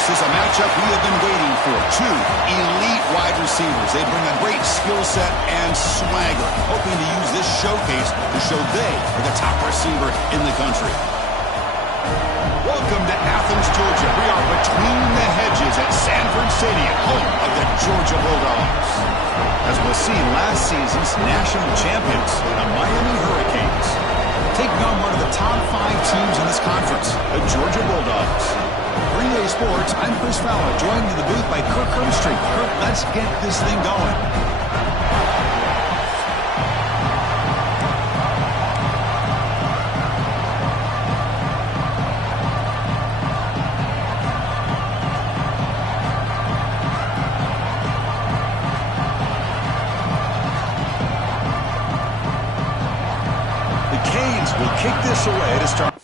This is a matchup we have been waiting for. Two elite wide receivers. They bring a great skill set and swagger, hoping to use this showcase to show they are the top receiver in the country. Welcome to Athens, Georgia. We are between the hedges at Sanford Stadium, home of the Georgia Bulldogs. As we'll see, last season's national champions, the Miami Hurricanes, taking on one of the top 5 teams in this conference, the Georgia Bulldogs. For EA Sports, I'm Chris Fowler, joined in the booth by Kirk Herbstreit. Kirk, let's get this thing going. Will kick this away to start.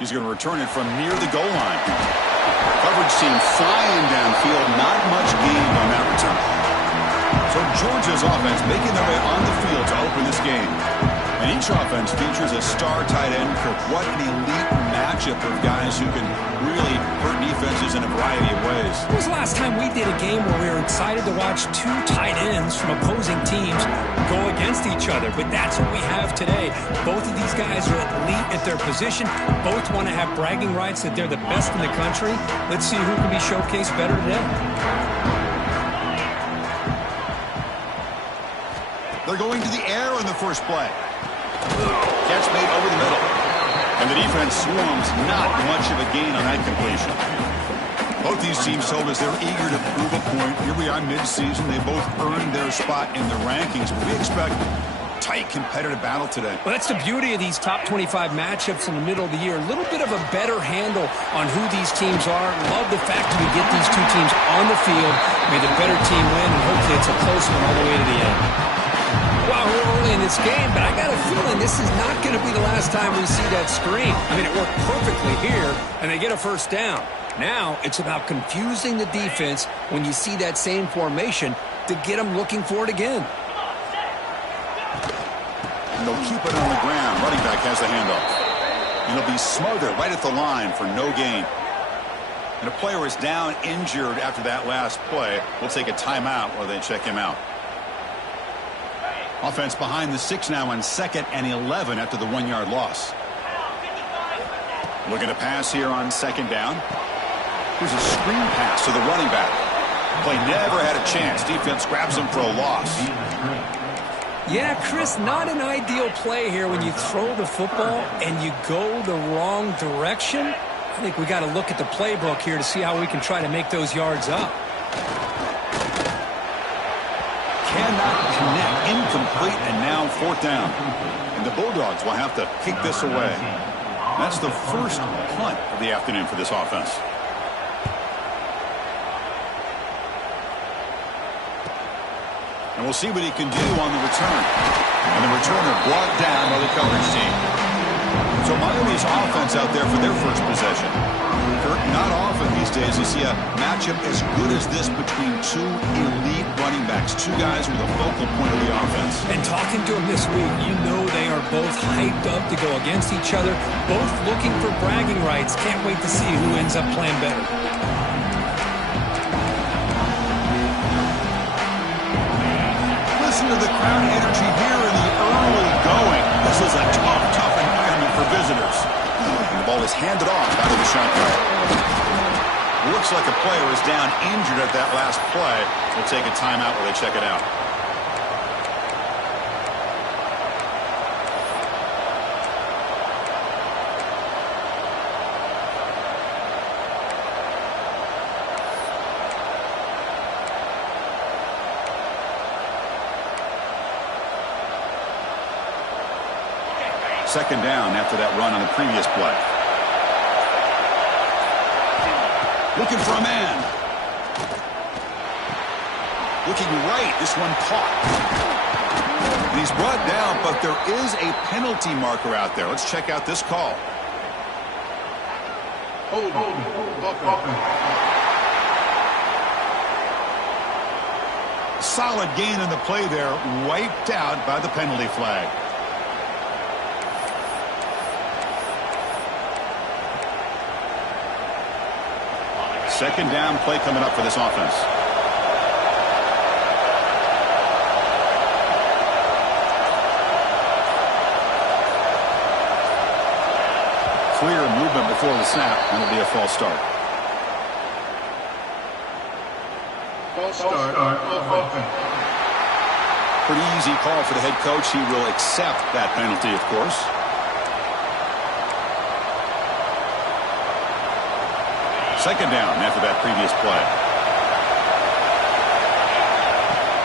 He's going to return it from near the goal line. Coverage team flying downfield. Not much gain on that return. So Georgia's offense making their way on the field to open this game. And each offense features a star tight end. What an elite matchup of guys who can really hurt defenses in a variety of ways. When was the last time we did a game where we were excited to watch 2 tight ends from opposing teams go against each other? But that's what we have today. Both of these guys are elite at their position. Both want to have bragging rights that they're the best in the country. Let's see who can be showcased better today. They're going to the air on the first play. Catch made over the middle. And the defense swarms. Not much of a gain on that completion. Both these teams told us they're eager to prove a point. Here we are mid-season. They both earned their spot in the rankings. But we expect tight competitive battle today. Well, that's the beauty of these top 25 matchups in the middle of the year. A little bit of a better handle on who these teams are. Love the fact that we get these 2 teams on the field. May the better team win, and hopefully it's a close one all the way to the end. Wow, we're early in this game, but I got a feeling this is not going to be the last time we see that screen. I mean, it worked perfectly here, and they get a first down. Now it's about confusing the defense when you see that same formation to get them looking for it again. And they'll keep it on the ground. Running back has the handoff. And he'll be smothered right at the line for no gain. And a player is down injured after that last play. We'll take a timeout while they check him out. Offense behind the 6 now on 2nd and 11 after the 1-yard loss. Looking to pass here on 2nd down. Here's a screen pass to the running back. Play never had a chance. Defense grabs him for a loss. Yeah, Chris, not an ideal play here when you throw the football and you go the wrong direction. I think we got to look at the playbook here to see how we can try to make those yards up. cannot connect. Incomplete, and now fourth down. And the Bulldogs will have to kick this away. That's the first punt of the afternoon for this offense. And we'll see what he can do on the return. And the returner brought down by the coverage team. So Miami's offense out there for their first possession. Kirk, not often these days you see a matchup as good as this between two elite running backs, two guys with a focal point of the offense. And talking to them this week, you know they are both hyped up to go against each other, both looking for bragging rights. Can't wait to see who ends up playing better. Listen to the crowd energy here in the early going. This is a tough environment for visitors. And the ball is handed off out of the shotgun. Looks like a player is down injured at that last play. We'll take a timeout while they check it out. Second down after that run on the previous play. Looking for a man. Looking right. This one caught. And he's brought down, but there is a penalty marker out there. Let's check out this call. Solid gain in the play there. Wiped out by the penalty flag. Second down play coming up for this offense. Clear movement before the snap, and it'll be a false start. False start. Pretty easy call for the head coach. He will accept that penalty, of course. Second down after that previous play.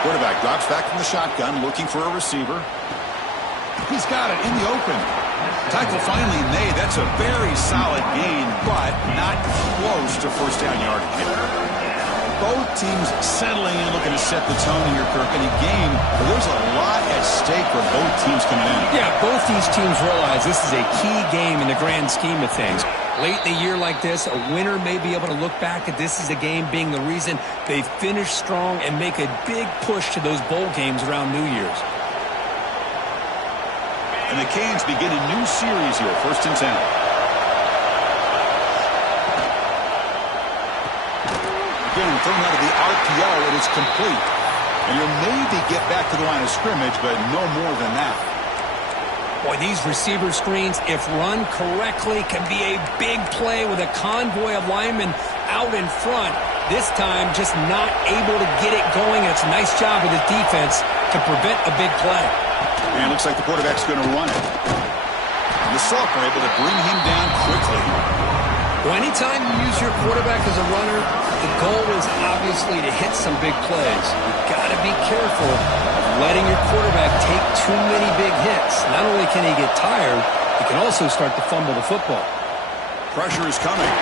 Quarterback drops back from the shotgun, looking for a receiver. He's got it in the open. Tackle finally made. That's a very solid gain, but not close to first down yardage. Both teams settling in, looking to set the tone here, Kirk, in a game where there's a lot at stake for both teams coming in. Yeah, both these teams realize this is a key game in the grand scheme of things. Late in a year like this, a winner may be able to look back at this as a game being the reason they finish strong and make a big push to those bowl games around New Year's. And the Canes begin a new series here, 1st and 10. Again, thrown out of the RPO, it is complete. And you'll maybe get back to the line of scrimmage, but no more than that. Boy, these receiver screens, if run correctly, can be a big play with a convoy of linemen out in front. This time, just not able to get it going. It's a nice job with the defense to prevent a big play. And it looks like the quarterback's going to run it. And the Salk are able to bring him down quickly. Well, anytime you use your quarterback as a runner, the goal is obviously to hit some big plays. You've got to be careful of letting your quarterback take too many big hits. Not only can he get tired, he can also start to fumble the football. Pressure is coming.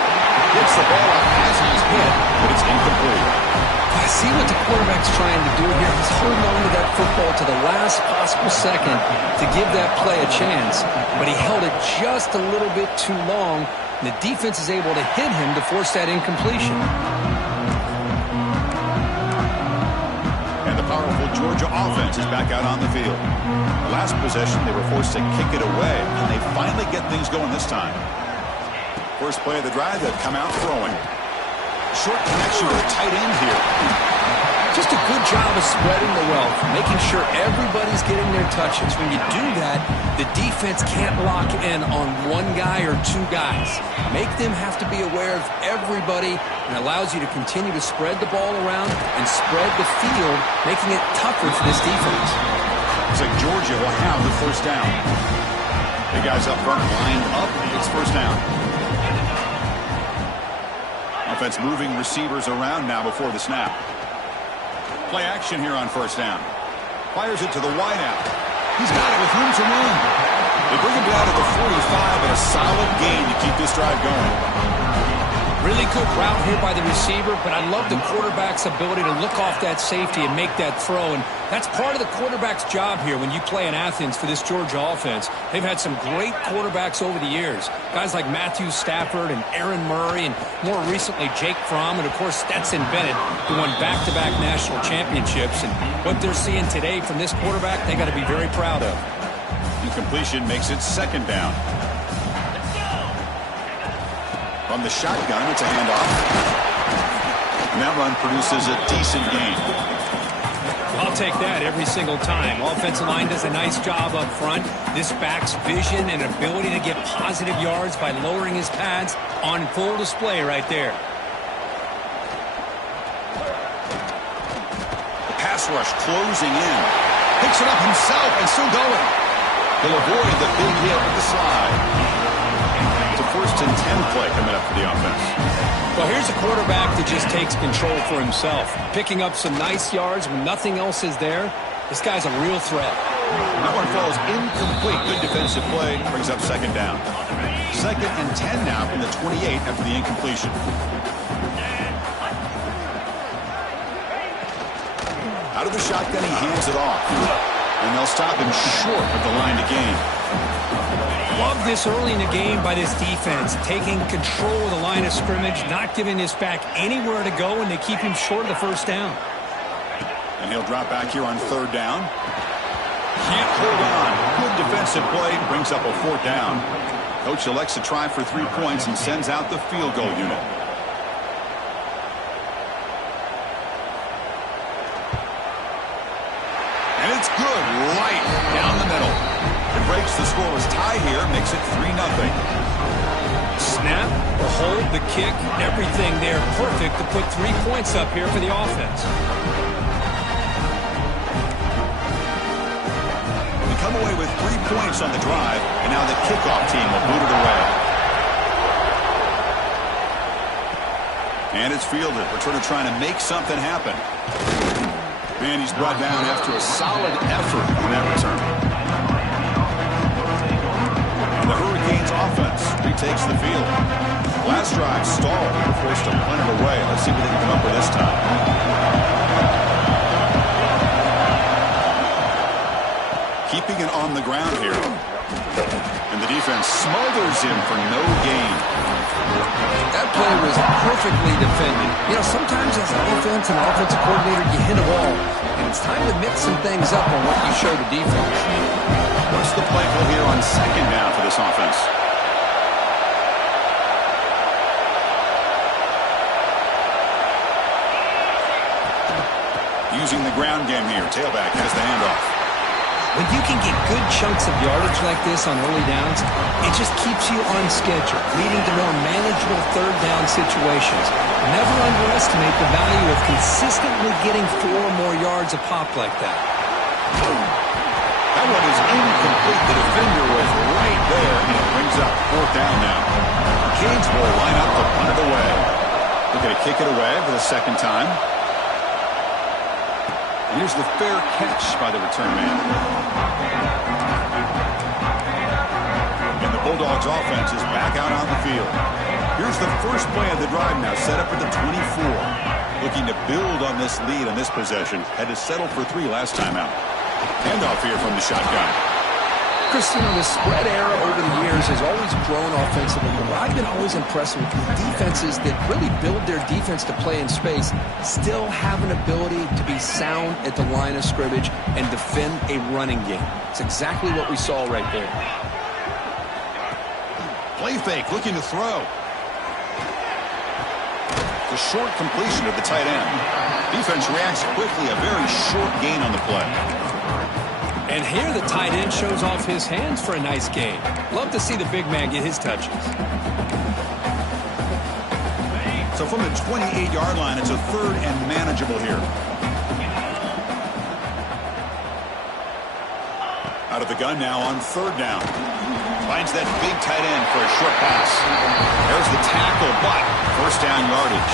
Gets the ball out as he's hit, but it's incomplete. I see what the quarterback's trying to do here. He's holding on to that football to the last possible second to give that play a chance, but he held it just a little bit too long. And the defense is able to hit him to force that incompletion. And the powerful Georgia offense is back out on the field. The last possession, they were forced to kick it away, and they finally get things going this time. First play of the drive, they've come out throwing. Short connection with a tight end here. Just a good job of spreading the wealth, making sure everybody's getting their touches. When you do that, the defense can't lock in on one guy or two guys. Make them have to be aware of everybody, and allows you to continue to spread the ball around and spread the field, making it tougher for this defense. Looks like Georgia will have the first down. The guys up front lined up. It's first down. Offense moving receivers around now before the snap. Play action here on first down. Fires it to the wideout. He's got it with room to run. They bring him down to the 45, and a solid gain to keep this drive going. Really good route here by the receiver, but I love the quarterback's ability to look off that safety and make that throw. And that's part of the quarterback's job here when you play in Athens for this Georgia offense. They've had some great quarterbacks over the years. Guys like Matthew Stafford and Aaron Murray, and more recently Jake Fromm, and of course Stetson Bennett, who won back-to-back national championships. And what they're seeing today from this quarterback, they got to be very proud of. Incompletion makes it second down. From the shotgun, it's a handoff. And that run produces a decent gain. I'll take that every single time. Offensive line does a nice job up front. This back's vision and ability to get positive yards by lowering his pads on full display right there. The pass rush closing in. Picks it up himself and still going. He'll avoid the big hit with the slide. First and 10 play coming up for the offense. Well, here's a quarterback that just takes control for himself. Picking up some nice yards when nothing else is there. This guy's a real threat. That one falls incomplete. Good defensive play. Brings up second down. Second and 10 now from the 28 after the incompletion. Out of the shotgun, he hands it off. And they'll stop him short of the line to gain. Love this early in the game by this defense, taking control of the line of scrimmage, not giving this back anywhere to go, and they keep him short of the first down. And he'll drop back here on third down. Can't hold on. Good defensive play, brings up a fourth down. Coach elects to try for 3 points and sends out the field goal unit. And it's good, right down the middle. It breaks the scoreless tie here, makes it 3-0. Snap, the hold, the kick, everything there perfect to put 3 points up here for the offense. We come away with 3 points on the drive, and now the kickoff team will boot it away. And it's fielded. Returner trying to make something happen. And he's brought down after a solid effort on that return. The Hurricanes offense retakes the field. Last drive stalled. They're forced to punt it away. Let's see what they can come up with this time. Keeping it on the ground here. And the defense smothers him for no gain. That play was perfectly defended. You know, sometimes as an offense and offensive coordinator, you hit a wall. And it's time to mix some things up on what you show the defense. What's the play call here on second down for this offense? Using the ground game here. Tailback has the handoff. When you can get good chunks of yardage like this on early downs, it just keeps you on schedule, leading to more manageable third down situations. Never underestimate the value of consistently getting 4 or more yards a pop like that. That one is incomplete. The defender was right there, and it brings up fourth down now. Canes will line up to punt it away. They're going to kick it away for the second time. And here's the fair catch by the return man. And the Bulldogs offense is back out on the field. Here's the first play of the drive now, set up at the 24. Looking to build on this lead on this possession. Had to settle for 3 last time out. Handoff here from the shotgun. Chris, you know, the spread era over the years has always grown offensively, but I've been always impressed with defenses that really build their defense to play in space, still have an ability to be sound at the line of scrimmage and defend a running game. It's exactly what we saw right there. Play fake, looking to throw. The short completion of the tight end. Defense reacts quickly, a very short gain on the play. And here the tight end shows off his hands for a nice gain. Love to see the big man get his touches. So from the 28-yard line, it's a third and manageable here. Out of the gun now on third down. Finds that big tight end for a short pass. There's the tackle, but first down yardage.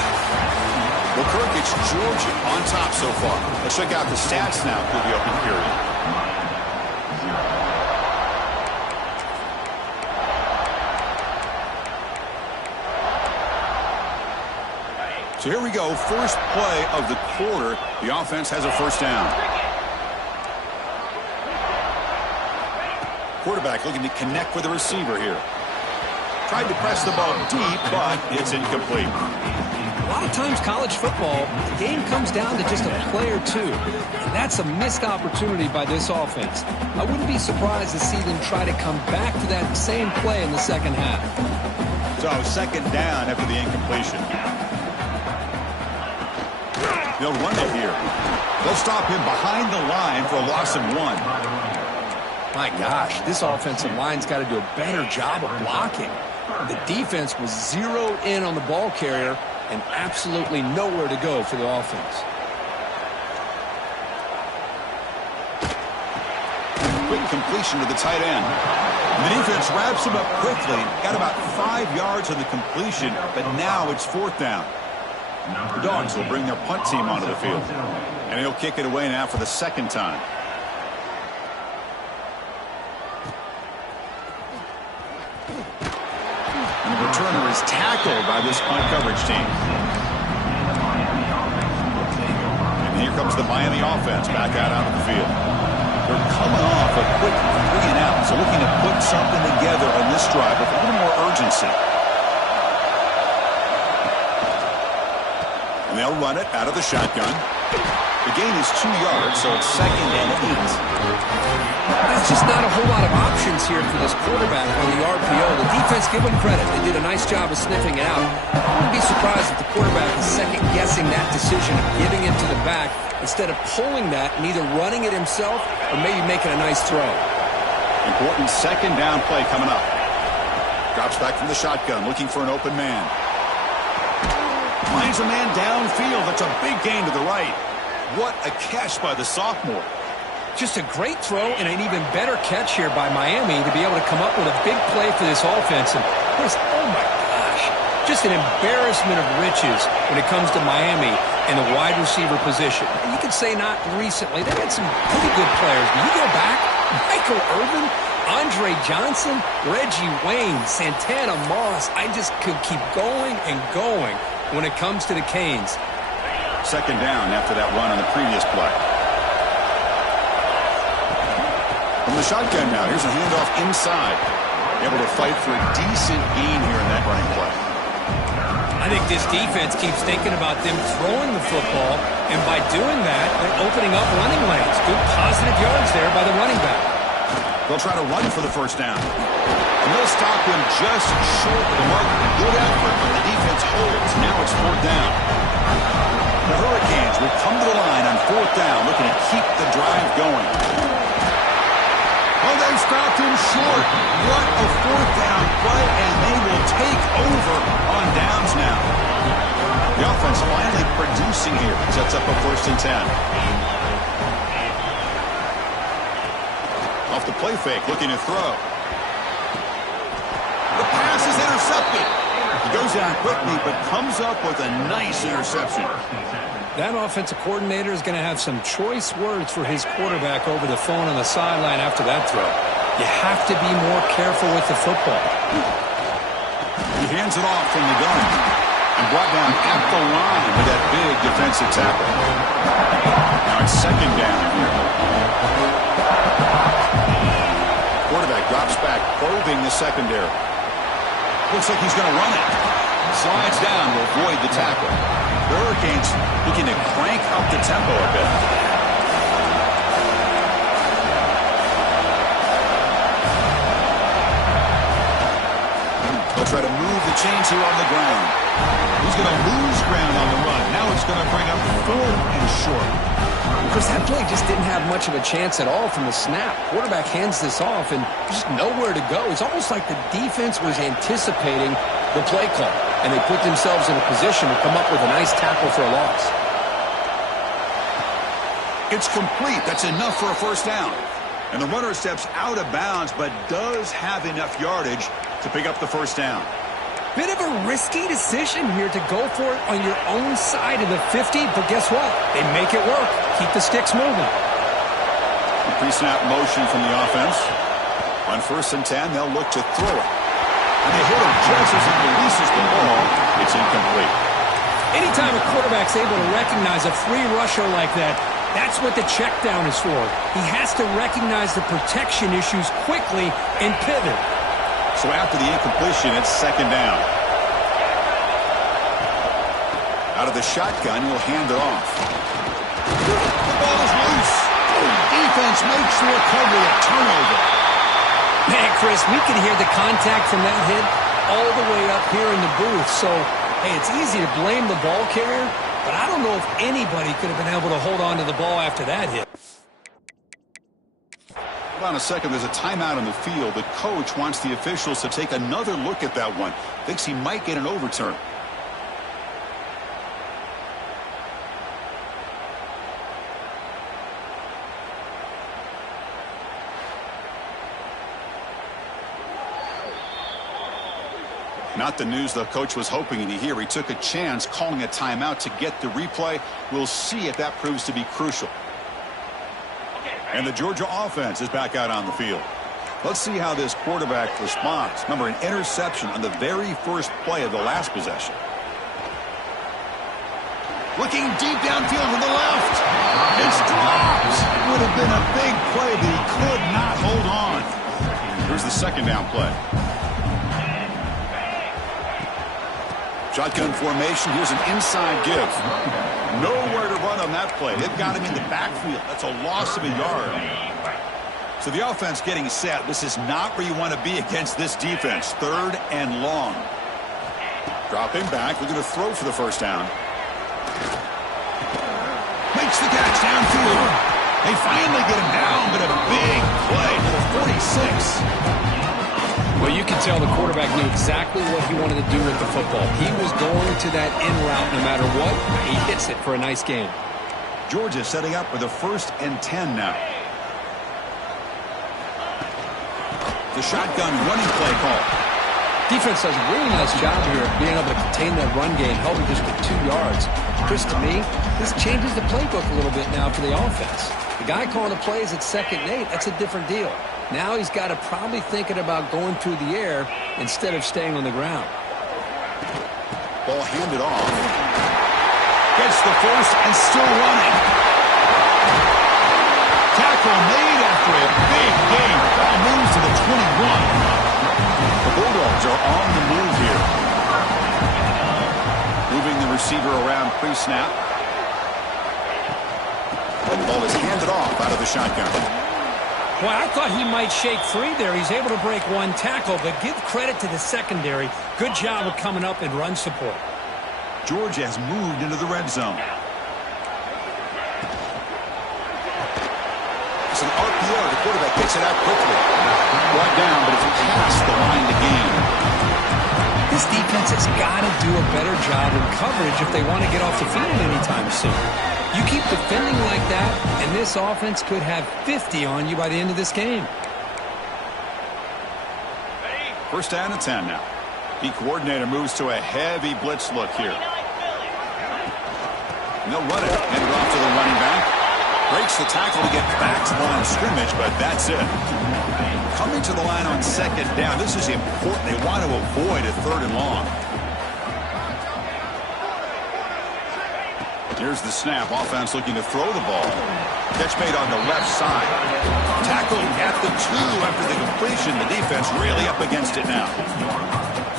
Well, Kirk, it's Georgia on top so far. Let's check out the stats now for the open period. So here we go, first play of the quarter. The offense has a first down. Quarterback looking to connect with the receiver here. Tried to press the ball deep, but it's incomplete. A lot of times college football, the game comes down to just a play or two. And that's a missed opportunity by this offense. I wouldn't be surprised to see them try to come back to that same play in the second half. So second down after the incompletion. They'll run it here. They'll stop him behind the line for a loss of 1. My gosh, this offensive line's got to do a better job of blocking. The defense was zeroed in on the ball carrier and absolutely nowhere to go for the offense. Quick completion to the tight end. The defense wraps him up quickly. Got about 5 yards on the completion, but now it's fourth down. The Dogs will bring their punt team onto the field. And he'll kick it away now for the second time. And the returner is tackled by this punt coverage team. And here comes the Miami offense back out onto the field. They're coming off a quick 3-and-out, so looking to put something together on this drive with a little more urgency. And they'll run it out of the shotgun. The gain is 2 yards, so it's 2nd and 8. That's just not a whole lot of options here for this quarterback on the RPO. The defense, give them credit. They did a nice job of sniffing it out. I wouldn't be surprised if the quarterback is second-guessing that decision of giving it to the back instead of pulling that and either running it himself or maybe making a nice throw. Important second down play coming up. Drops back from the shotgun, looking for an open man. Finds a man downfield. That's a big gain to the right. What a catch by the sophomore. Just a great throw and an even better catch here by Miami to be able to come up with a big play for this offense. And oh my gosh, just an embarrassment of riches when it comes to Miami and the wide receiver position. You could say not recently. They had some pretty good players. But you go back, Michael Irvin, Andre Johnson, Reggie Wayne, Santana Moss. I just could keep going and going when it comes to the Canes. Second down after that run on the previous play. From the shotgun now, here's a handoff inside. Able to fight for a decent gain here in that running play. I think this defense keeps thinking about them throwing the football, and by doing that, they're opening up running lanes. Good positive yards there by the running back. They'll try to run for the first down. And they'll stop him just short of the mark. Good effort, but the defense holds. Now it's fourth down. The Hurricanes will come to the line on fourth down, looking to keep the drive going. Oh, they stopped him short. What a fourth down play, and they will take over on downs now. The offense finally producing here. Sets up a 1st and 10. Off the play fake, looking to throw. The pass is intercepted. He goes down quickly, but comes up with a nice interception. That offensive coordinator is going to have some choice words for his quarterback over the phone on the sideline after that throw. You have to be more careful with the football. He hands it off from the gun and brought down at the line with that big defensive tackle. Now it's second down here. Quarterback drops back, probing the secondary. Looks like he's going to run it. Slides down to avoid the tackle. The Hurricanes looking to crank up the tempo a bit. They'll try to move the chains here on the ground. He's going to lose ground on the run. Now it's going to bring up 4th and short. Because that play just didn't have much of a chance at all from the snap. Quarterback hands this off and just nowhere to go. It's almost like the defense was anticipating the play call, and they put themselves in a position to come up with a nice tackle for a loss. It's complete. That's enough for a first down. And the runner steps out of bounds, but does have enough yardage to pick up the first down. Bit of a risky decision here to go for it on your own side of the 50, but guess what? They make it work. Keep the sticks moving. Pre-snap motion from the offense. On 1st and 10, they'll look to throw it. And they hit him just as he releases the ball. It's incomplete. Anytime a quarterback's able to recognize a free rusher like that, that's what the check down is for. He has to recognize the protection issues quickly and pivot. So after the incompletion, it's second down. Out of the shotgun, he'll hand it off. The ball is loose. Defense makes the recovery, a turnover. Man, Chris, we can hear the contact from that hit all the way up here in the booth. So, hey, it's easy to blame the ball carrier, but I don't know if anybody could have been able to hold on to the ball after that hit. Hold on a second. There's a timeout on the field. The coach wants the officials to take another look at that one. Thinks he might get an overturn. Not the news the coach was hoping to hear. He took a chance calling a timeout to get the replay. We'll see if that proves to be crucial. And the Georgia offense is back out on the field. Let's see how this quarterback responds. Remember, an interception on the very first play of the last possession. Looking deep downfield to the left. It's dropped. Would have been a big play, but he could not hold on. Here's the second down play. Shotgun formation. Here's an inside give. Nowhere to run on that play. They've got him in the backfield. That's a loss of a yard. So the offense getting set. This is not where you want to be against this defense. Third and long. Dropping back. Looking to throw for the first down. Makes the catch downfield. They finally get him down, but a big play for 46. Well, you can tell the quarterback knew exactly what he wanted to do with the football. He was going to that in route no matter what. He hits it for a nice gain. Georgia setting up with a 1st and 10 now. The shotgun running play call. Defense does a really nice job here of being able to contain that run game, helping just with 2 yards. Chris, to me, this changes the playbook a little bit now for the offense. The guy calling the plays at 2nd and 8, that's a different deal. Now he's got to probably thinking about going through the air instead of staying on the ground. Ball handed off. Gets the first and still running. Tackle made after a big gain. Ball moves to the 21. The Bulldogs are on the move here. Moving the receiver around pre-snap. And the ball is handed off out of the shotgun. Boy, I thought he might shake free there. He's able to break 1 tackle, but give credit to the secondary. Good job of coming up and run support. Georgia has moved into the red zone. It's an RPO. The quarterback gets it out quickly. Brought down, but it's past the line to gain. This defense has got to do a better job in coverage if they want to get off the field anytime soon. You keep defending like that, and this offense could have 50 on you by the end of this game. 1st down and 10 now. The coordinator moves to a heavy blitz look here. And they'll run it. Hand it off to the running back. Breaks the tackle to get back to the line of scrimmage, but that's it. Coming to the line on 2nd down. This is important. They want to avoid a 3rd and long. Here's the snap. Offense looking to throw the ball. Catch made on the left side. Tackled at the 2 after the completion. The defense really up against it now.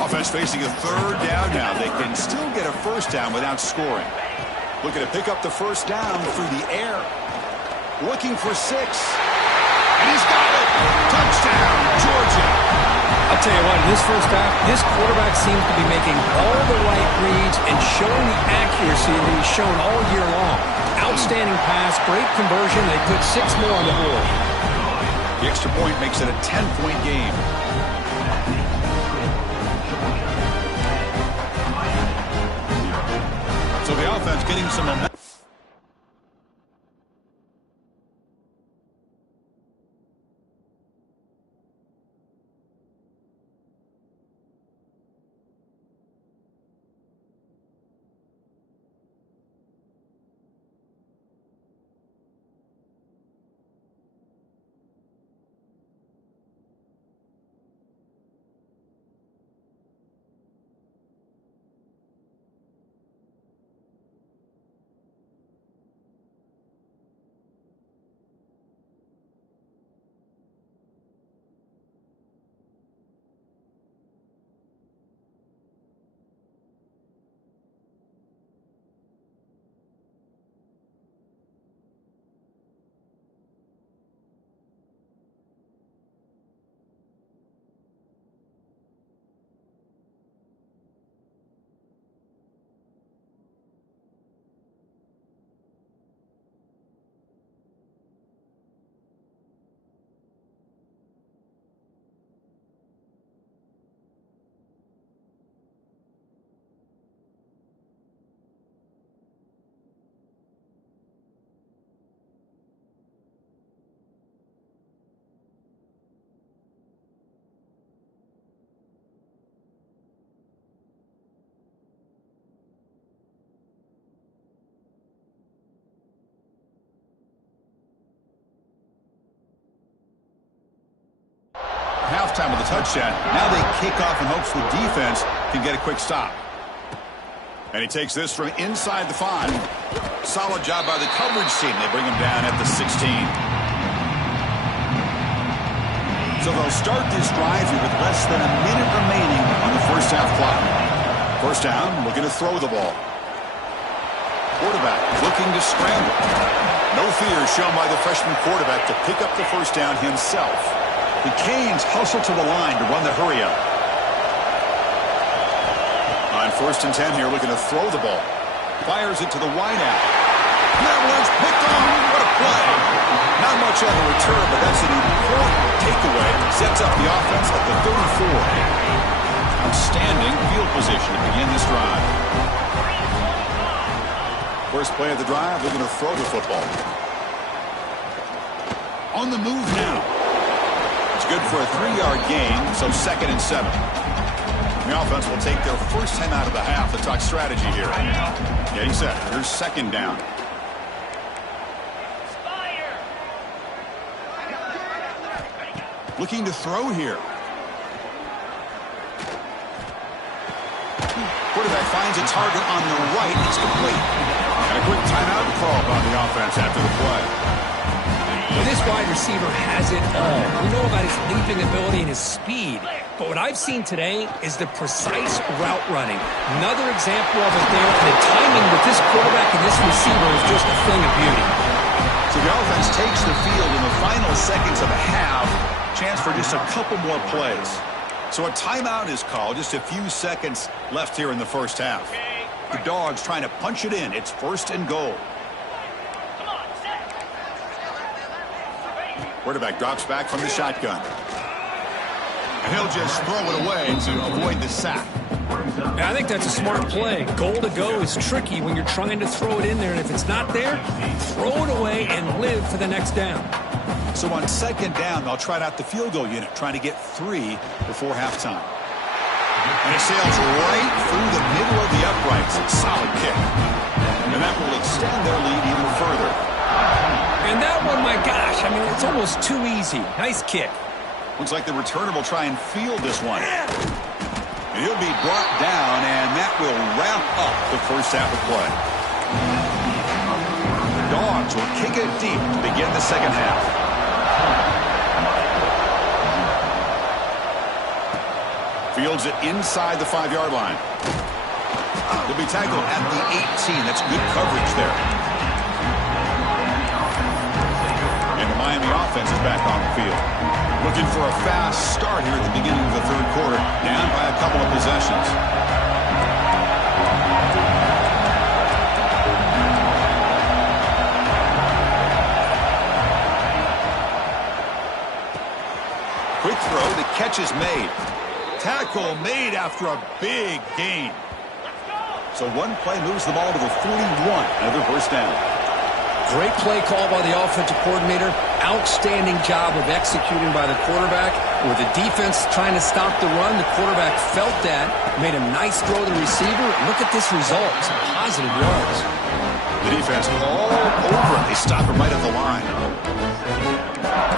Offense facing a 3rd down now. They can still get a 1st down without scoring. Looking to pick up the 1st down through the air. Looking for 6. And he's got it. Touchdown, Georgia. I'll tell you what, in this first half, this quarterback seems to be making all the right reads and showing the accuracy that he's shown all year long. Outstanding pass, great conversion. They put 6 more on the board. The extra point makes it a 10-point game. So the offense getting some momentum. time with a touchdown. Now they kick off in hopes the defense can get a quick stop. And he takes this from inside the 5. Solid job by the coverage team. They bring him down at the 16. So they'll start this drive here with less than a minute remaining on the first half clock. First down, looking to throw the ball. Quarterback looking to scramble. No fear shown by the freshman quarterback to pick up the first down himself. The Canes hustle to the line to run the hurry up. On 1st and 10 here, looking to throw the ball. Fires it to the wide out. That one's picked on. What a play. Not much on the return, but that's an important takeaway. Sets up the offense at the 34. Outstanding field position to begin this drive. First play of the drive, looking to throw the football. On the move now. It's good for a 3-yard gain, so 2nd and 7. The offense will take their first time out of the half to talk strategy here. Getting set. Here's 2nd down. Looking to throw here. Quarterback finds a target on the right. It's complete. And a quick timeout call by the offense after the play. Well, this wide receiver has it all. We know about his leaping ability and his speed. But what I've seen today is the precise route running. Another example of it there. The timing with this quarterback and this receiver is just a thing of beauty. So the offense takes the field in the final seconds of the half. Chance for just a couple more plays. So a timeout is called. Just a few seconds left here in the first half. The Dogs trying to punch it in. It's 1st and goal. Quarterback drops back from the shotgun. And he'll just throw it away to avoid the sack. I think that's a smart play. Goal to go is tricky when you're trying to throw it in there. And if it's not there, throw it away and live for the next down. So on 2nd down, they'll try out the field goal unit, trying to get 3 before halftime. And it sails right through the middle of the uprights. Solid kick. And that will extend their lead even further. And that one, my gosh, I mean, it's almost too easy. Nice kick. Looks like the returner will try and field this one. And he'll be brought down, and that will wrap up the first half of play. The Dogs will kick it deep to begin the second half. Fields it inside the 5-yard line. He'll be tackled at the 18. That's good coverage there. And the Miami offense is back on the field. Looking for a fast start here at the beginning of the 3rd quarter. Down by a couple of possessions. Quick throw. The catch is made. Tackle made after a big gain. So one play moves the ball to the 41. Another first down. Great play call by the offensive coordinator. Outstanding job of executing by the quarterback. With the defense trying to stop the run, the quarterback felt that, made a nice throw to the receiver. Look at this result. Some positive yards. The defense all over it. They stop him right at the line.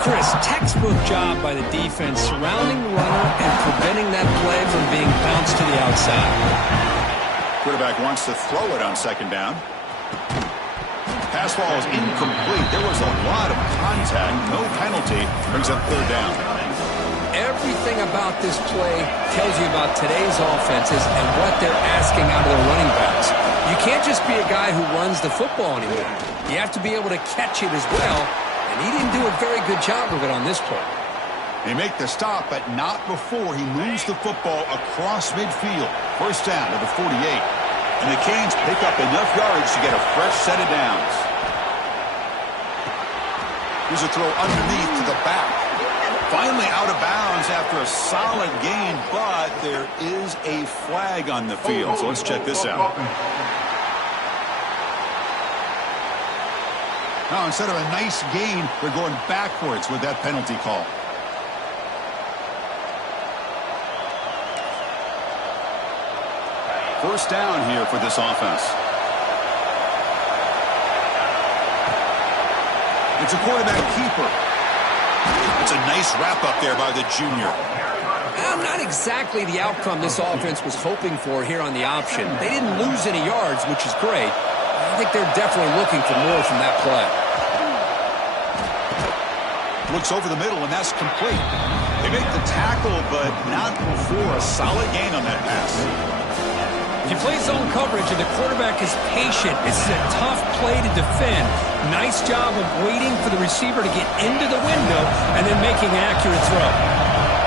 Chris, textbook job by the defense surrounding the runner and preventing that play from being bounced to the outside. Quarterback wants to throw it on 2nd down. Pass ball is incomplete. There was a lot of contact. No penalty. Brings up 3rd down. Everything about this play tells you about today's offenses and what they're asking out of their running backs. You can't just be a guy who runs the football anymore. You have to be able to catch it as well, and he didn't do a very good job of it on this play. They make the stop, but not before he moves the football across midfield. First down to the 48. And the Canes pick up enough yardage to get a fresh set of downs. Here's a throw underneath to the back. Finally out of bounds after a solid gain, but there is a flag on the field. So let's check this out. Now, instead of a nice gain, they're going backwards with that penalty call. First down here for this offense. It's a quarterback keeper. It's a nice wrap up there by the junior. Not exactly the outcome this offense was hoping for here on the option. They didn't lose any yards, which is great. I think they're definitely looking for more from that play. Looks over the middle, and that's complete. They make the tackle, but not before a solid gain on that pass. If you play zone coverage and the quarterback is patient, this is a tough play to defend. Nice job of waiting for the receiver to get into the window and then making an accurate throw.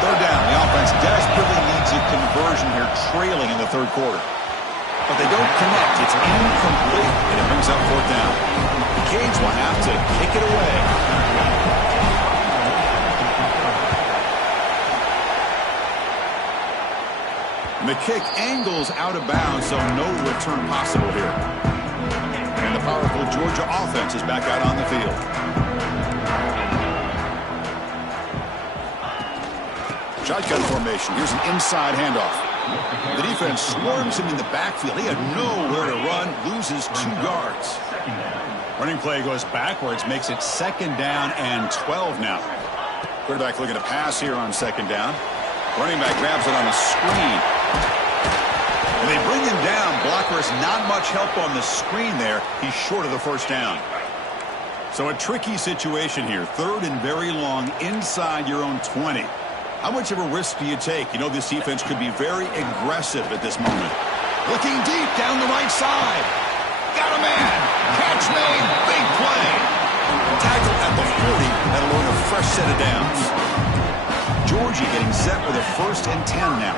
Third down. The offense desperately needs a conversion here, trailing in the third quarter. But they don't connect. It's incomplete, and it brings up fourth down. The Canes will have to kick it away. The kick angles out of bounds, so no return possible here. And the powerful Georgia offense is back out on the field. Shotgun formation. Here's an inside handoff. The defense swarms him in the backfield. He had nowhere to run, loses 2 yards. Running play goes backwards, makes it second down and 12 now. Quarterback looking to pass here on second down. Running back grabs it on a screen. And they bring him down. Blocker has not much help on the screen there. He's short of the first down. So a tricky situation here. Third and very long inside your own 20. How much of a risk do you take? You know this defense could be very aggressive at this moment. Looking deep down the right side. Got a man. Catch made. Big play. Tackle at the 40. That'll earn a fresh set of downs. Georgia getting set with a 1st and 10 now.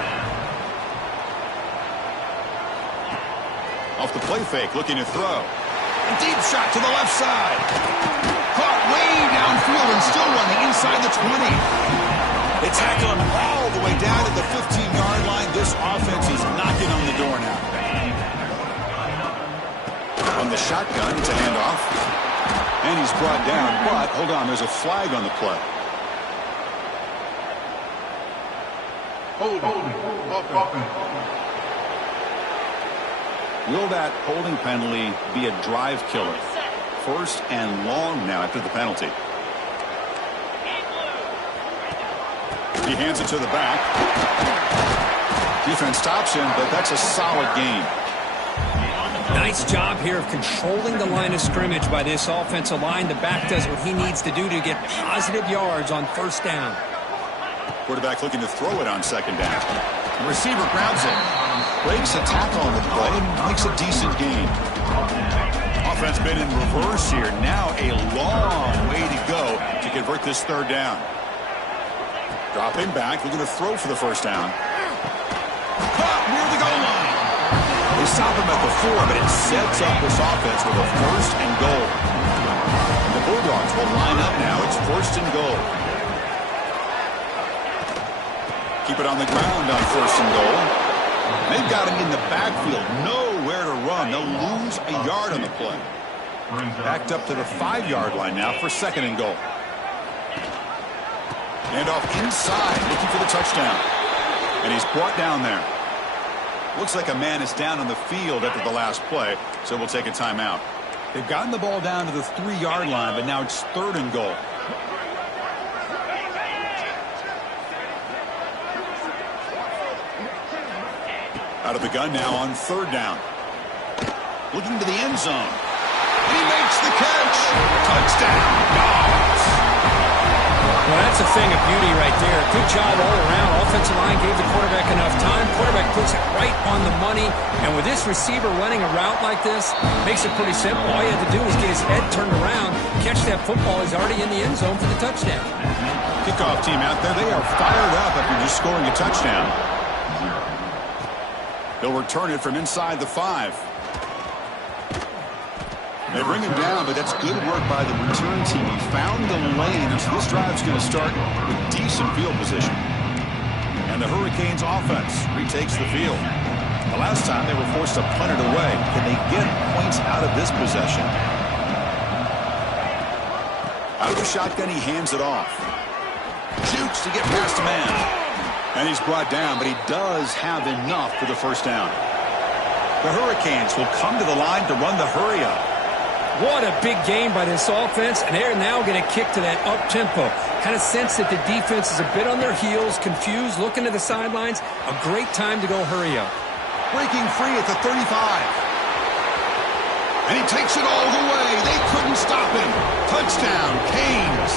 Off the play fake, looking to throw. A deep shot to the left side. Caught way downfield and still running inside the 20. They tackle him all the way down to the 15-yard line. This offense is knocking on the door now. On the shotgun, it's a handoff. And he's brought down, but hold on, there's a flag on the play. Will that holding penalty be a drive killer? 1st and long now after the penalty. He hands it to the back. Defense stops him, but that's a solid gain. Nice job here of controlling the line of scrimmage by this offensive line. The back does what he needs to do to get positive yards on first down. Quarterback looking to throw it on second down. The receiver grabs it. Breaks a tackle on the play and makes a decent gain. Offense been in reverse here. Now a long way to go to convert this third down. Dropping back, looking to throw for the first down. Caught near the goal line. They stop him at the 4, but it sets up this offense with a 1st and goal. And the Bulldogs will line up now. It's 1st and goal. Keep it on the ground on 1st and goal. They've got him in the backfield. Nowhere to run. They'll lose a yard on the play. Backed up to the 5-yard line now for 2nd and goal. And off inside, looking for the touchdown. And he's brought down there. Looks like a man is down on the field after the last play, so we'll take a timeout. They've gotten the ball down to the 3-yard line, but now it's 3rd and goal. Out of the gun now on 3rd down. Looking to the end zone. And he makes the catch. Touchdown, Dogs. Well, that's a thing of beauty right there. Good job all around. Offensive line gave the quarterback enough time. Quarterback puts it right on the money. And with this receiver running a route like this, makes it pretty simple. All you have to do is get his head turned around, catch that football. He's already in the end zone for the touchdown. Kickoff team out there. They are fired up after just scoring a touchdown. They'll return it from inside the 5. They bring him down, but that's good work by the return team. He found the lane, so this drive's going to start with decent field position. And the Hurricanes offense retakes the field. The last time they were forced to punt it away. Can they get points out of this possession? Out of the shotgun, he hands it off. Shoots to get past a man. And he's brought down, but he does have enough for the first down. The Hurricanes will come to the line to run the hurry up. What a big game by this offense, and they're now going to kick to that up-tempo. Kind of sense that the defense is a bit on their heels, confused, looking to the sidelines. A great time to go hurry up. Breaking free at the 35. And he takes it all the way. They couldn't stop him. Touchdown, Canes.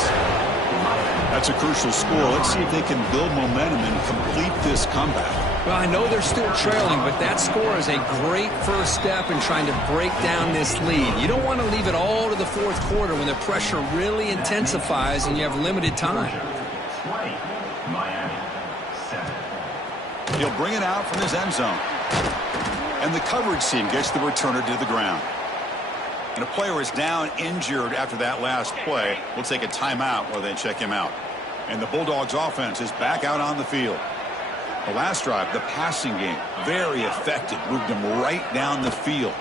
That's a crucial score. Let's see if they can build momentum and complete this comeback. Well, I know they're still trailing, but that score is a great first step in trying to break down this lead. You don't want to leave it all to the fourth quarter when the pressure really intensifies and you have limited time. He'll bring it out from his end zone. And the coverage team gets the returner to the ground. And a player is down injured after that last play. We'll take a timeout while they check him out. And the Bulldogs offense is back out on the field. The last drive, the passing game, very effective. Moved them right down the field.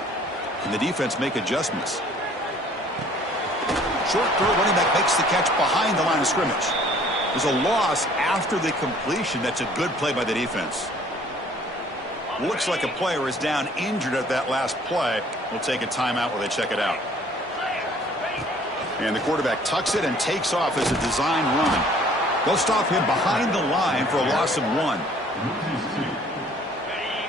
Can the defense make adjustments? Short throw, running back makes the catch behind the line of scrimmage. There's a loss after the completion. That's a good play by the defense. Looks like a player is down injured at that last play. We'll take a timeout while they check it out. And the quarterback tucks it and takes off as a design run. They'll stop him behind the line for a loss of 1.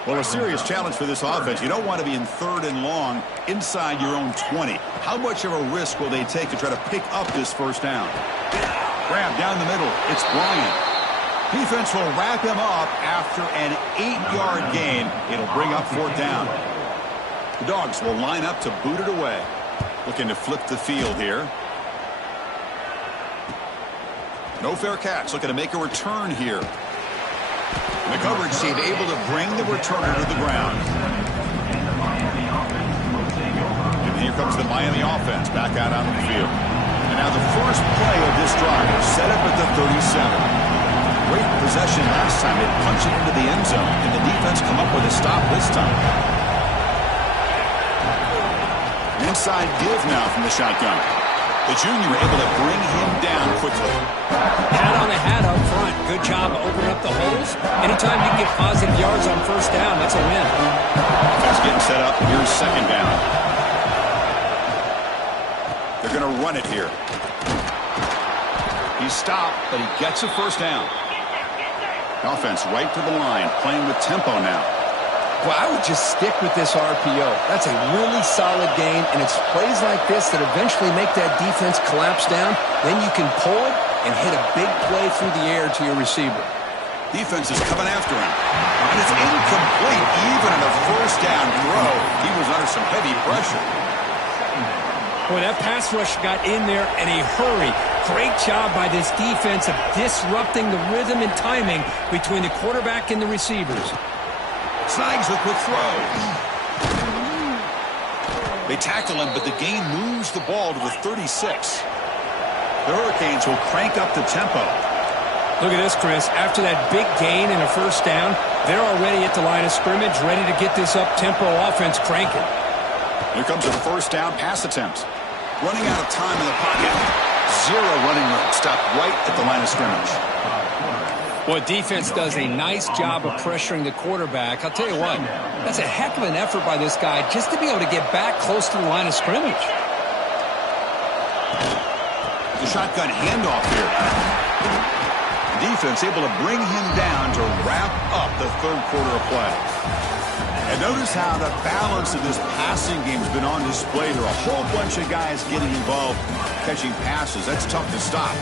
Well, a serious challenge for this offense. You don't want to be in 3rd and long inside your own 20. How much of a risk will they take to try to pick up this first down? Grab down the middle. It's Bryant. Defense will wrap him up after an 8-yard gain. It'll bring up 4th down. The Dogs will line up to boot it away. Looking to flip the field here. No fair catch. Looking to make a return here. And the coverage team able to bring the returner to the ground. And here comes the Miami offense back out on the field. And now the first play of this drive set up at the 37. Great possession last time. They punch it into the end zone. And the defense come up with a stop this time. Inside give now from the shotgun. The junior able to bring him down quickly. Hat on the hat up front. Good job opening up the holes. Anytime you can get positive yards on first down, that's a win. Offense getting set up. Here's 2nd down. They're going to run it here. He's stopped, but he gets a first down. Offense right to the line, playing with tempo now. Well, I would just stick with this RPO. That's a really solid game, and it's plays like this that eventually make that defense collapse down. Then you can pull it and hit a big play through the air to your receiver. Defense is coming after him. And it's incomplete. Even in a first down throw, he was under some heavy pressure. Boy, that pass rush got in there in a hurry. Great job by this defense of disrupting the rhythm and timing between the quarterback and the receivers. Snags the quick throw. They tackle him, but the gain moves the ball to the 36. The Hurricanes will crank up the tempo. Look at this, Chris. After that big gain and a first down, they're already at the line of scrimmage, ready to get this up-tempo offense cranking. Here comes a first down pass attempt. Running out of time in the pocket. 0 running room. Stopped right at the line of scrimmage. Well, defense does a nice job of pressuring the quarterback. I'll tell you what, that's a heck of an effort by this guy just to be able to get back close to the line of scrimmage. The shotgun handoff here. Defense able to bring him down to wrap up the 3rd quarter of play. And notice how the balance of this passing game has been on display. There are a whole bunch of guys getting involved catching passes. That's tough to stop.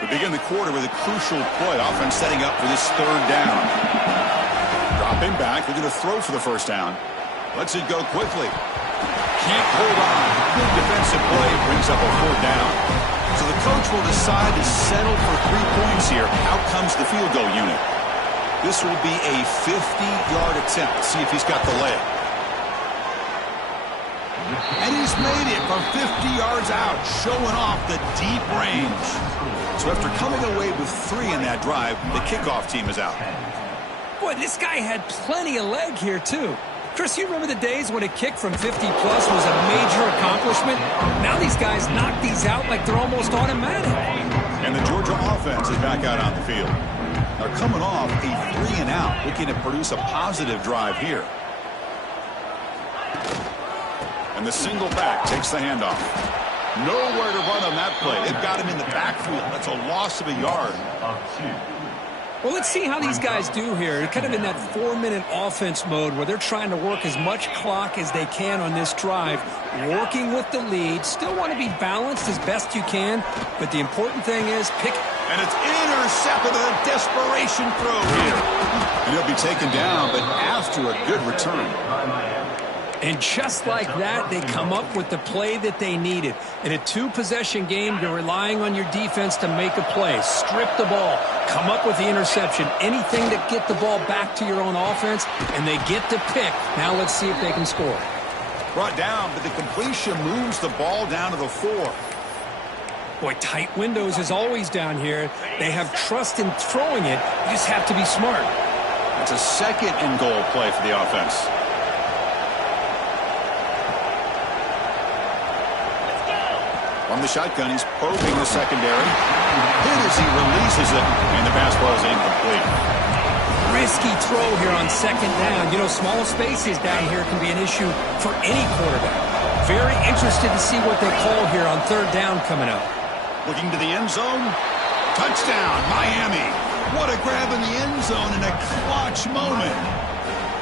We begin the quarter with a crucial play. Offense setting up for this 3rd down. Dropping back. They're going to throw for the first down. Lets it go quickly. Can't hold on. Good defensive play brings up a 4th down. So the coach will decide to settle for 3 points here. Out comes the field goal unit. This will be a 50-yard attempt. See if he's got the leg. And he's made it from 50 yards out, showing off the deep range. So after coming away with 3 in that drive, the kickoff team is out. Boy, this guy had plenty of leg here, too. Chris, you remember the days when a kick from 50-plus was a major accomplishment? Now these guys knock these out like they're almost automatic. And the Georgia offense is back out on the field. They're coming off a 3-and-out, looking to produce a positive drive here. And the single back takes the handoff. Nowhere to run on that play. They've got him in the backfield. That's a loss of a yard. Well, let's see how these guys do here. They're kind of in that 4-minute offense mode where they're trying to work as much clock as they can on this drive, working with the lead. Still want to be balanced as best you can, but the important thing is pick. And it's intercepted with a desperation throw here. And he'll be taken down, but after a good return. And just like that, they come up with the play that they needed. In a 2-possession game, you're relying on your defense to make a play. Strip the ball. Come up with the interception. Anything to get the ball back to your own offense, and they get the pick. Now let's see if they can score. Brought down, but the completion moves the ball down to the 4. Boy, tight windows is always down here. They have trust in throwing it. You just have to be smart. It's a 2nd-and-goal play for the offense. From the shotgun, he's probing the secondary. Hit as he releases it, and the pass ball is incomplete. Risky throw here on 2nd down. You know, small spaces down here can be an issue for any quarterback. Very interested to see what they call here on 3rd down coming up. Looking to the end zone. Touchdown, Miami. What a grab in the end zone in a clutch moment.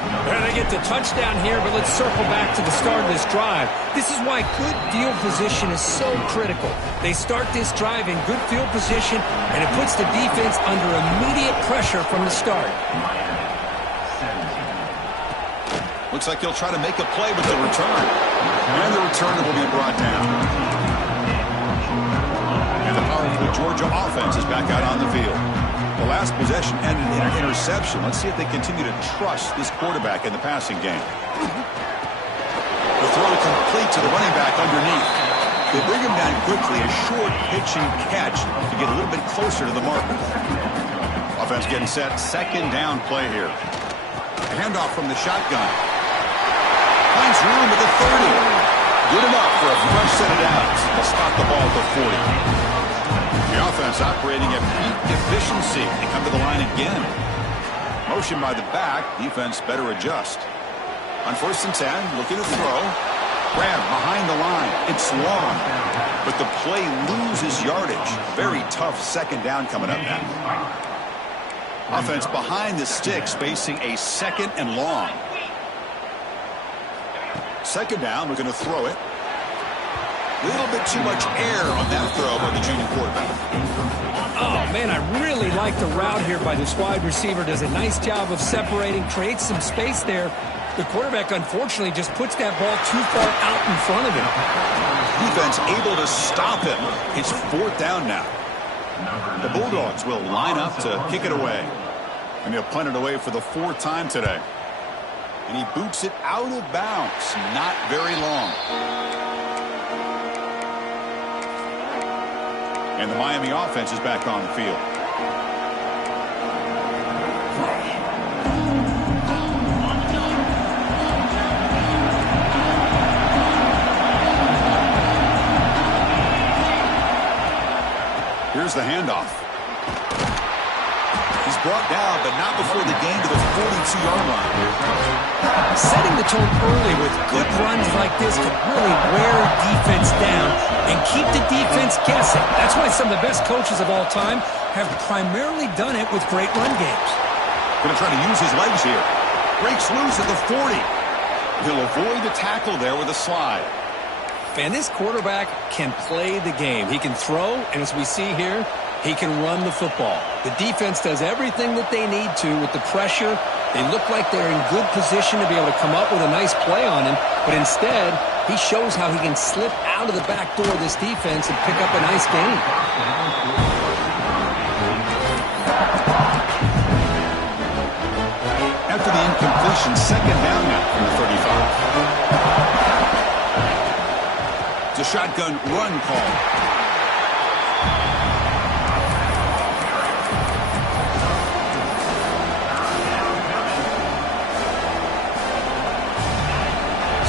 And they get the touchdown here, but let's circle back to the start of this drive. This is why good field position is so critical. They start this drive in good field position, and it puts the defense under immediate pressure from the start. Looks like he'll try to make a play with the return. And the returner will be brought down. And the powerful Georgia offense is back out on the field. The last possession ended in an interception. Let's see if they continue to trust this quarterback in the passing game. The throw complete to the running back underneath. They bring him down quickly, a short pitching catch to get a little bit closer to the marker. Offense getting set, 2nd down play here. A handoff from the shotgun. Finds room at the 30. Good enough for a fresh set of downs. They'll stop the ball at the 40. The offense operating at peak efficiency. They come to the line again. Motion by the back. Defense better adjust. On 1st and 10, looking to throw. Grab behind the line. It's long. But the play loses yardage. Very tough 2nd down coming up now. Offense behind the sticks facing a 2nd and long. 2nd down, looking to throw it. Little bit too much air on that throw by the junior quarterback. Oh, man, I really like the route here by this wide receiver. Does a nice job of separating, creates some space there. The quarterback, unfortunately, just puts that ball too far out in front of him. Defense able to stop him. It's 4th down now. The Bulldogs will line up to kick it away. And he'll punt it away for the 4th time today. And he boots it out of bounds. Not very long. And the Miami offense is back on the field. Here's the handoff. He's brought down, but not before the gain to the 42-yard line. Setting the tone early with good runs like this can really wear defense down and keep the defense guessing. That's why some of the best coaches of all time have primarily done it with great run games. Going to try to use his legs here. Breaks loose at the 40. He'll avoid the tackle there with a slide. And this quarterback can play the game. He can throw, and as we see here, he can run the football. The defense does everything that they need to with the pressure. They look like they're in good position to be able to come up with a nice play on him, but instead, he shows how he can slip out of the back door of this defense and pick up a nice gain. After the incompletion, 2nd down now from the 35. It's a shotgun run call.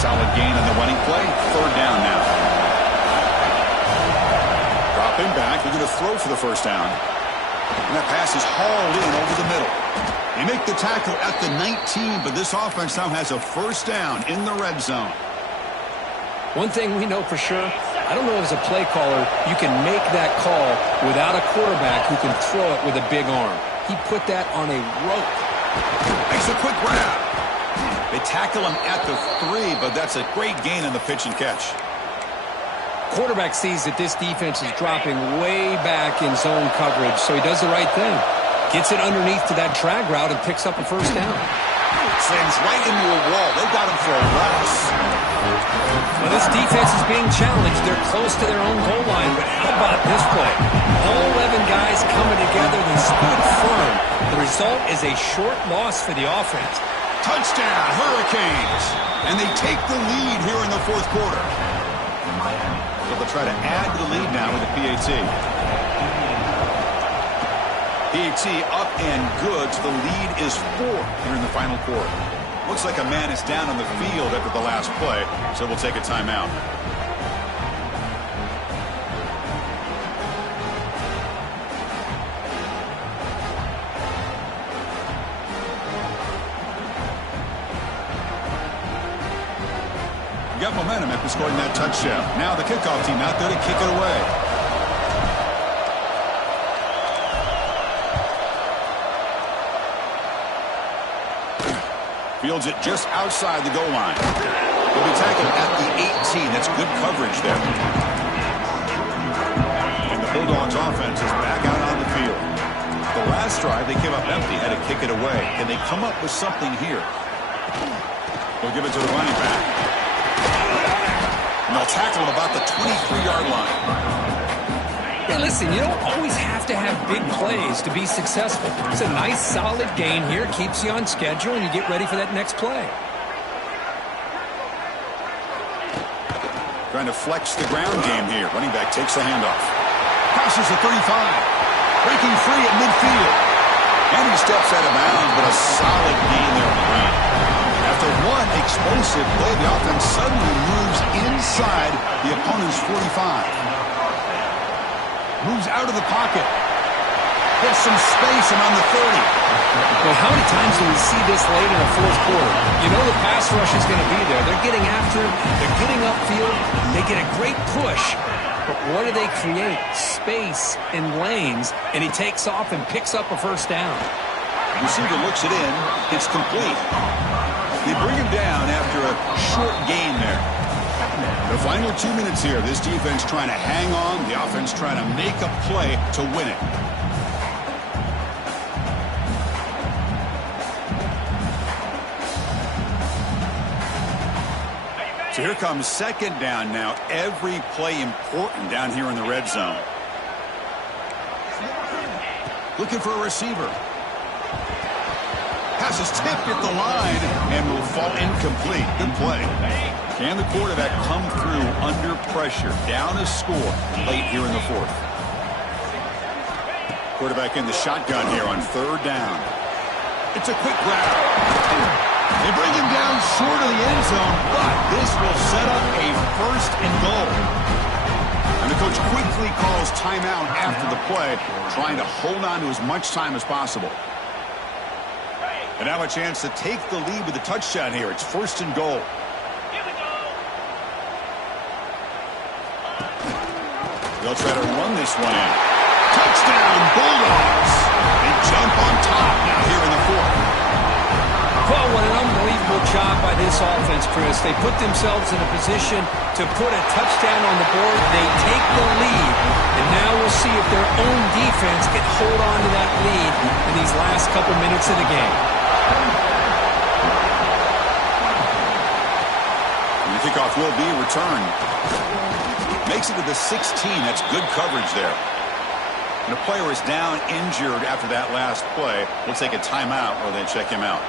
Solid gain on the running play. 3rd down now. Drop Spin back. They're going to throw for the first down. And that pass is hauled in over the middle. They make the tackle at the 19, but this offense now has a first down in the red zone. One thing we know for sure, I don't know as a play caller, you can make that call without a quarterback who can throw it with a big arm. He put that on a rope. Makes a quick grab. They tackle him at the 3, but that's a great gain on the pitch and catch. Quarterback sees that this defense is dropping way back in zone coverage, so he does the right thing. Gets it underneath to that drag route and picks up a first down. Slams right into a wall. They've got him for a loss. Well, this defense is being challenged. They're close to their own goal line, but how about this play? All 11 guys coming together. They stood firm. The result is a short loss for the offense. Touchdown, Hurricanes. And they take the lead here in the fourth quarter. So they'll try to add to the lead now with the PAT. PAT up and good. So the lead is 4 here in the final quarter. Looks like a man is down on the field after the last play, so we'll take a timeout. Got momentum after scoring that touchdown. Now the kickoff team out there to kick it away. Fields it just outside the goal line. He'll be tackled at the 18. That's good coverage there. And the Bulldogs offense is back out on the field. The last drive they came up empty, had to kick it away. Can they come up with something here? They'll give it to the running back. And they'll tackle him about the 23-yard line. Hey, listen, you don't always have to have big plays to be successful. It's a nice, solid gain here. Keeps you on schedule, and you get ready for that next play. Trying to flex the ground game here. Running back takes the handoff. Passes the 35. Breaking free at midfield. And he steps out of bounds, but a solid gain there on the ground. After one explosive play, the offense suddenly moves inside the opponent's 45. Moves out of the pocket. Gets some space around the 30. Well, how many times do we see this late in the fourth quarter? You know the pass rush is going to be there. They're getting after him. They're getting upfield. They get a great push. But what do they create? Space and lanes. And he takes off and picks up a first down. Receiver looks it in. It's complete. They bring him down after a short gain there. The final 2 minutes here. This defense trying to hang on. The offense trying to make a play to win it. So here comes second down now. Every play important down here in the red zone. Looking for a receiver. Pass is tipped at the line and will fall incomplete. Good play. Can the quarterback come through under pressure? Down a score late here in the fourth. Quarterback in the shotgun here on third down. It's a quick grab. They bring him down short of the end zone, but this will set up a first and goal. And the coach quickly calls timeout after the play, trying to hold on to as much time as possible. And now a chance to take the lead with a touchdown here. It's first and goal. They'll try to run this one in. Touchdown, Bulldogs. They jump on top now here in the fourth. Well, what an unbelievable job by this offense, Chris. They put themselves in a position to put a touchdown on the board. They take the lead, and now we'll see if their own defense can hold on to that lead in these last couple minutes of the game. And the kickoff will be returned. Makes it to the 16. That's good coverage there. And a player is down injured after that last play. We'll take a timeout while they check him out.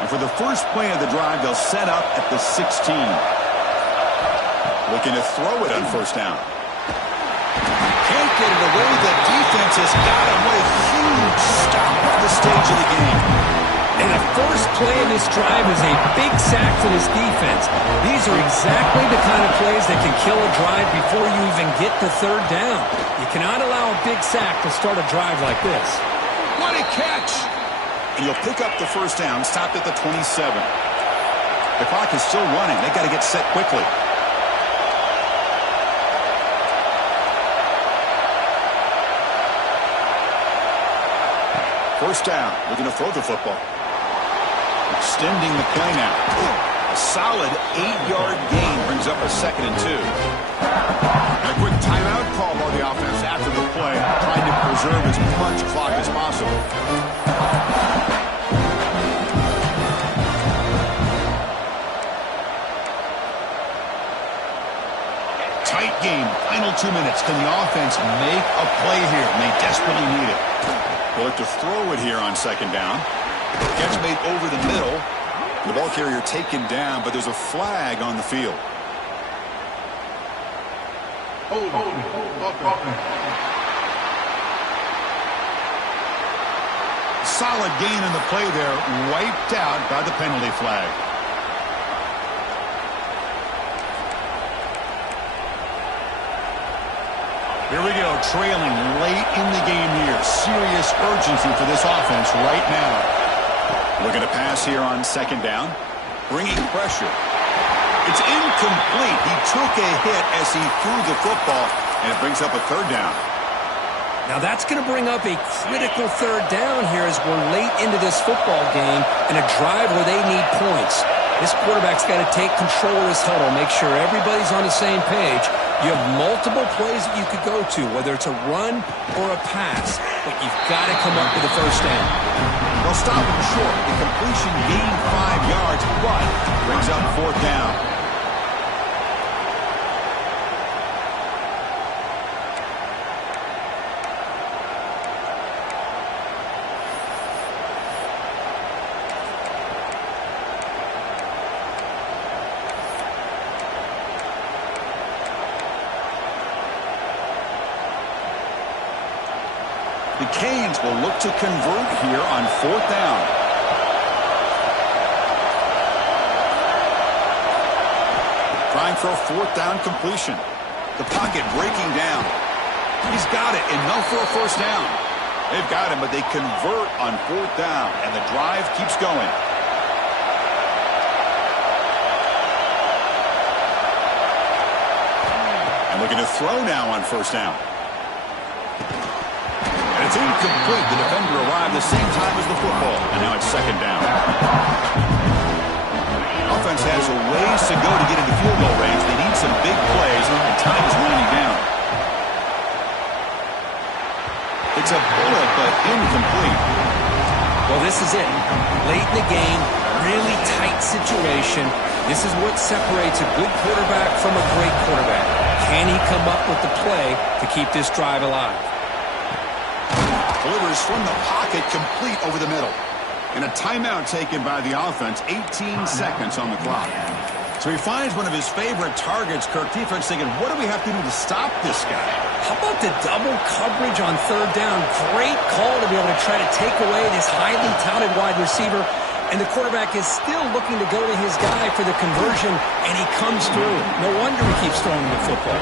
And for the first play of the drive, they'll set up at the 16. Looking to throw it on first down. can't get it away. The defense has got him. What a huge stop at the stage of the game. And the first play of this drive is a big sack for this defense. These are exactly the kind of plays that can kill a drive before you even get to third down. You cannot allow a big sack to start a drive like this. What a catch! And you'll pick up the first down, stopped at the 27. The clock is still running. They've got to get set quickly. First down, looking to throw the football. Extending the play now. A solid 8-yard gain brings up a 2nd and 2. And a quick timeout call by the offense after the play, trying to preserve as much clock as possible. Tight game, final 2 minutes. Can the offense make a play here? And they desperately need it. They'll look to throw it here on 2nd down. Catch made over the middle. The ball carrier taken down, but there's a flag on the field. Solid gain in the play there, wiped out by the penalty flag. Here we go, trailing late in the game here. Serious urgency for this offense right now. Looking to pass here on 2nd down. Bringing pressure. It's incomplete. He took a hit as he threw the football, and it brings up a 3rd down. Now that's going to bring up a critical 3rd down here as we're late into this football game in a drive where they need points. This quarterback's got to take control of this huddle, make sure everybody's on the same page. You have multiple plays that you could go to, whether it's a run or a pass, but you've got to come up with a first down. They'll stop him short. The completion gained 5 yards, but brings up 4th down. The Canes will look to convert here on 4th down. Trying for a 4th down completion. The pocket breaking down. He's got it, enough for a first down. They've got him, but they convert on 4th down, and the drive keeps going. And looking to throw now on 1st down. It's incomplete. The defender arrived the same time as the football, and now it's 2nd down. Offense has a ways to go to get into field goal range. They need some big plays, and time is winding down. It's a bullet, but incomplete. Well, this is it. Late in the game, really tight situation. This is what separates a good quarterback from a great quarterback. Can he come up with the play to keep this drive alive? Delivers from the pocket, complete over the middle. And a timeout taken by the offense, 18 seconds on the clock. So he finds one of his favorite targets. Kirk, defense thinking, what do we have to do to stop this guy? How about the double coverage on 3rd down? Great call to be able to try to take away this highly touted wide receiver. And the quarterback is still looking to go to his guy for the conversion, and he comes through. No wonder he keeps throwing the football.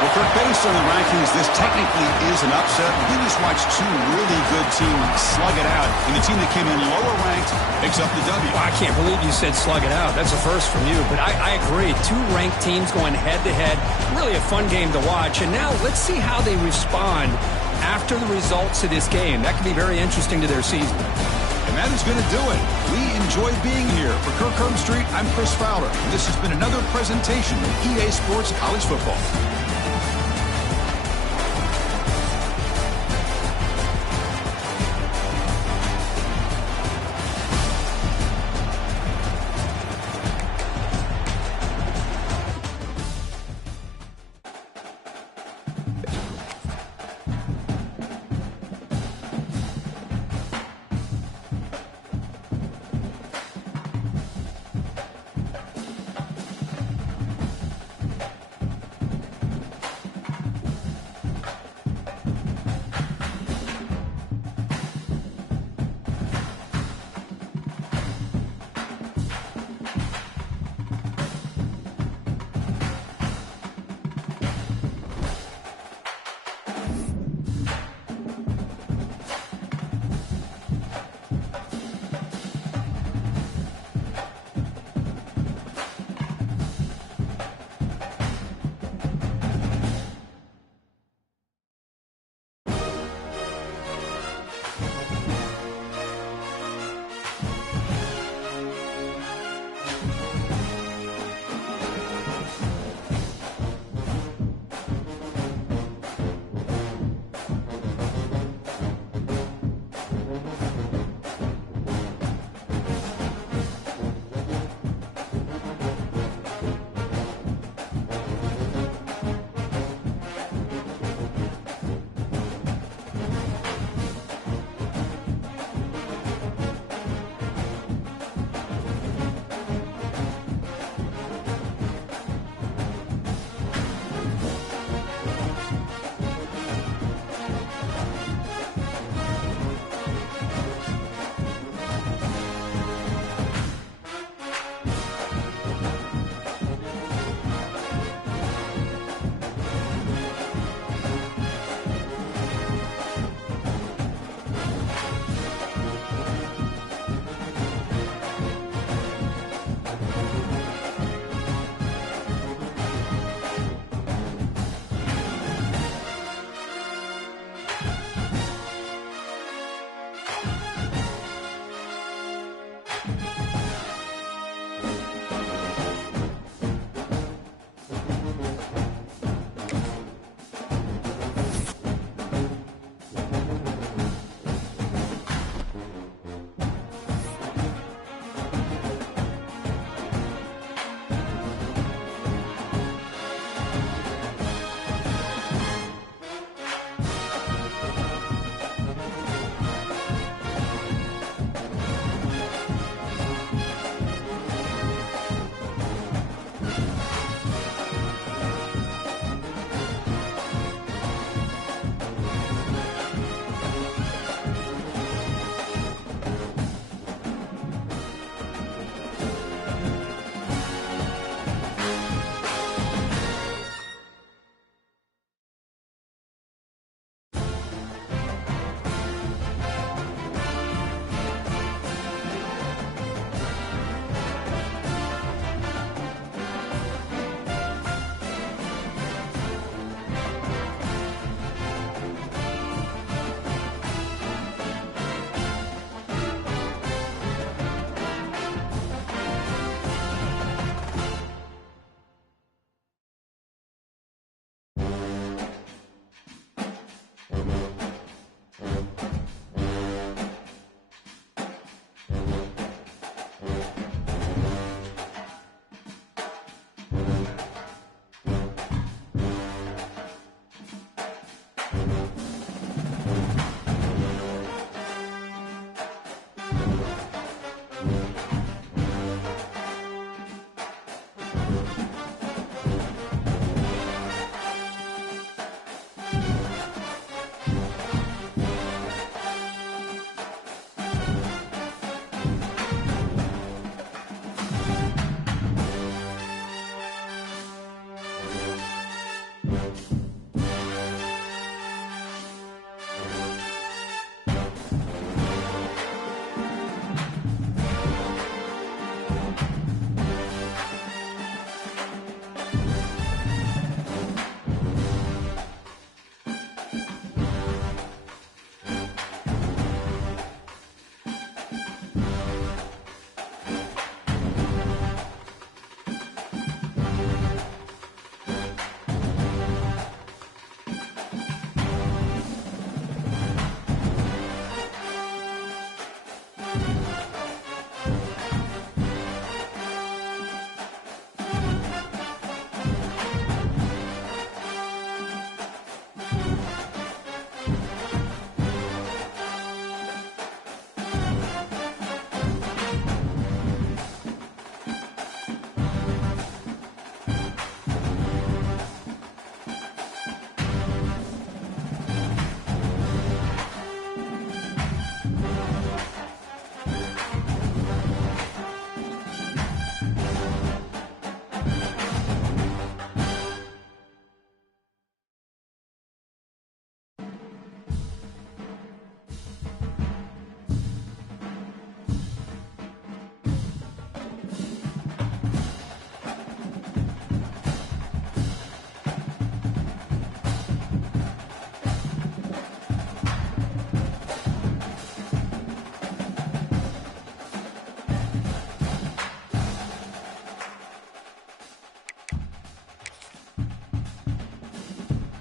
Well, Kirk, based on the rankings, this technically is an upset. We just watched 2 really good teams slug it out, and the team that came in lower ranked picks up the W. Well, I can't believe you said slug it out. That's a first from you, but I agree. 2 ranked teams going head-to-head. Really a fun game to watch. And now let's see how they respond after the results of this game. That could be very interesting to their season. And that is going to do it. We enjoyed being here. For Kirk Herbstreit, I'm Chris Fowler. And this has been another presentation of EA Sports College Football.